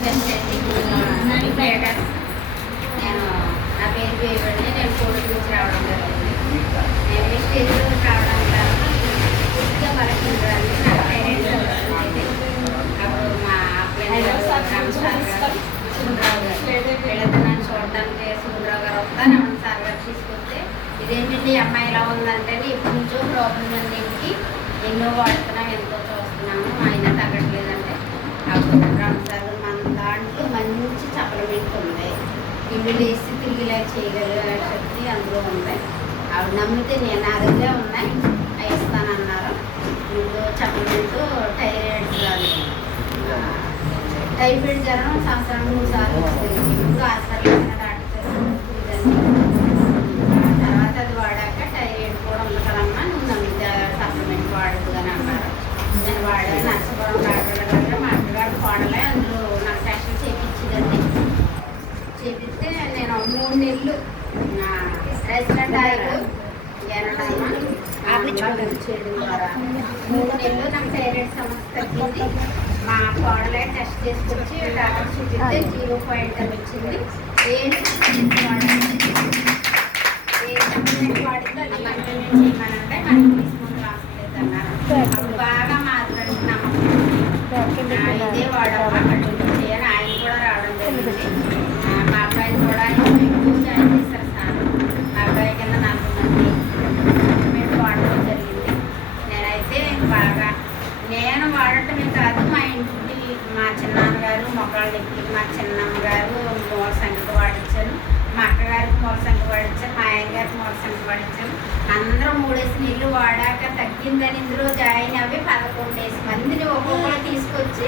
నేను నా పేరు పేరుబడి నేను కోడి నుంచి రావడం జరిగింది. నేను ఈ స్టేజ్లో రావడం కారణం పూర్తిగా పలకించాలని నా పేరెంట్స్ అయితే అప్పుడు మా సుందరరావు గారు వెళుతున్నాను చూడడానికి సుందరరావు గారు వస్తాను సార్ గారు తీసుకొస్తే ఇదేంటండి అమ్మాయి ఇలా ఉందంటే ఎప్పటి నుంచో ప్రాబ్లం ఉంది ఇంటికి ఎన్నో వాడుతున్నాం ఎంతో చూస్తున్నాము ఆయన తగ్గట్లేదంటే అప్పుడు సార్ మన దాంట్లో మంచి సప్లిమెంట్ ఉంది ఇల్లు వేసి తిరిగిలా చేయగలిగే శక్తి అందులో ఉంది అవి నమ్మితే నేను నా దగ్గర ఉన్నాయి అవి ఇస్తానన్నారు. ఇందులో సప్లిమెంట్ టైఫాయిడ్ జ్వరం సంవత్సరానికి 3 సార్లు వస్తుంది. ఇప్పుడు హాస్పిటల్ తర్వాత అది వాడాక థైరాయిడ్ కూడా ఉంది కదమ్మా నువ్వు నమ్మితే సప్లిమెంట్ వాడదు అని అన్నారు. నేను వాడాను. నర్సపురం డాక్టర్ దగ్గర మా అక్కగారు వాడలే అందులో నాకు టెస్టులు చేయించిందండి. చేపిస్తే నేను 3 నెలలు రెసిడెంట్ ఆయిల్ చేయడం ద్వారా 3 నెలలు నాకు థైరాయిడ్ సమస్య తగ్గింది. మా కోడలే టెస్ట్ చేసుకొచ్చి డాక్టర్ చూపిస్తే 0 పాయింట్ అని వచ్చింది. ఏ సప్లిమెంట్ వాడిందో అది కంటిన్యూ చేయమనంటే మనకి తీసుకొని రాసలేదు అన్నారు. అప్పుడు బాగా మాట్లాడి నమ్మకం ఇదే వాడమ్మా కంటిన్యూ చేయాలి. ఆయన కూడా రావడం జరిగింది. మా అబ్బాయిని కూడా ఎక్కువ జాయిన్ చేశారు సార్. మా అబ్బాయి కింద 4 మంది సప్లిమెంట్ వాడడం జరిగింది. నేనైతే బాగా నేను వాడటమే కాదు మా ఇంటి మా చిన్నాన్నగారు మొక్కలు ఎక్కి మా చిన్నమ్మ గారు మూల సంఖ్య వాడించాను. మా అక్కగారికి మూల సంఖ్య వాడించాను. మా అయ్యగారికి మూల సంఖ్య వాడించాను. అందరూ 3 నీళ్ళు వాడాక తగ్గిందని ఇందులో జాయిన్ అవి 11 మందిని ఒక్కొక్కరు తీసుకొచ్చి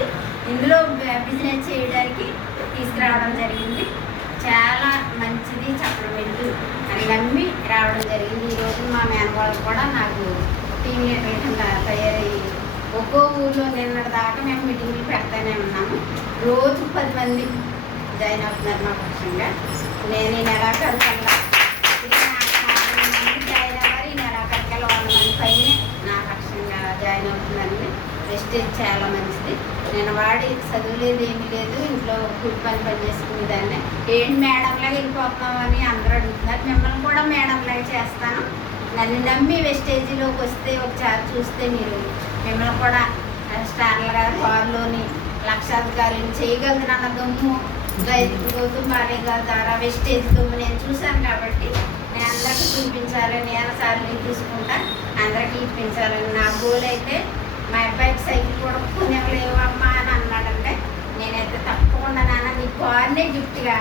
ఇందులో బిజినెస్ చేయడానికి తీసుకురావడం జరిగింది. చాలా మంచిది సప్లిమెంట్ అని నమ్మి రావడం జరిగింది. ఈరోజు మా మేనవాళ్ళు కూడా నాకు టీమ్ లీడర్ కింద తయారయ్యి ఒక్కో ఊళ్ళో నిన్నటి దాకా మేము మీటింగ్లు పెడతానే ఉన్నాము. రోజు 10 మంది జాయిన్ అవుతున్నారు మా పక్షంగా. నేను ఈ నెలాఖరుకల్లా జాయిన్ అవ్వాలి. ఈ నెలాఖరుకల్లా 100 మంది పైన నా పక్షంగా జాయిన్ అవుతుందండి. వెస్టేజ్ చాలా మంచిది. నేను వాడి చదువులేదు ఏమీ లేదు ఇంట్లో కూలి పని చేసుకునేదాన్ని. ఏంటి మేడంలాగా వెళ్ళిపోతున్నామని అందరూ అడుగుతున్నారు. మిమ్మల్ని కూడా మేడంలాగా చేస్తాను. నన్ను నమ్మి వెస్టేజీలోకి వస్తే ఒకసారి చూస్తే మీరు మిమ్మల్ని కూడా స్టార్లుగా కారులోని లక్షాధికారులు చేయగలదు అన్న దమ్ము గౌతమ్ బాలయ్య గారి ద్వారా వెస్టేజ్ దమ్ము నేను చూశాను కాబట్టి నేను అందరికీ చూపించాలని నేను సార్లు తీసుకుంటా అందరికీ ఇప్పించాలని నా గోల్ అయితే. మా అబ్బాయికి సైకిల్ కూడా కొనేవలేవమ్మా అని అన్నాడంటే నేనైతే తప్పకుండా నాన్న నీ కార్నే గిఫ్ట్గా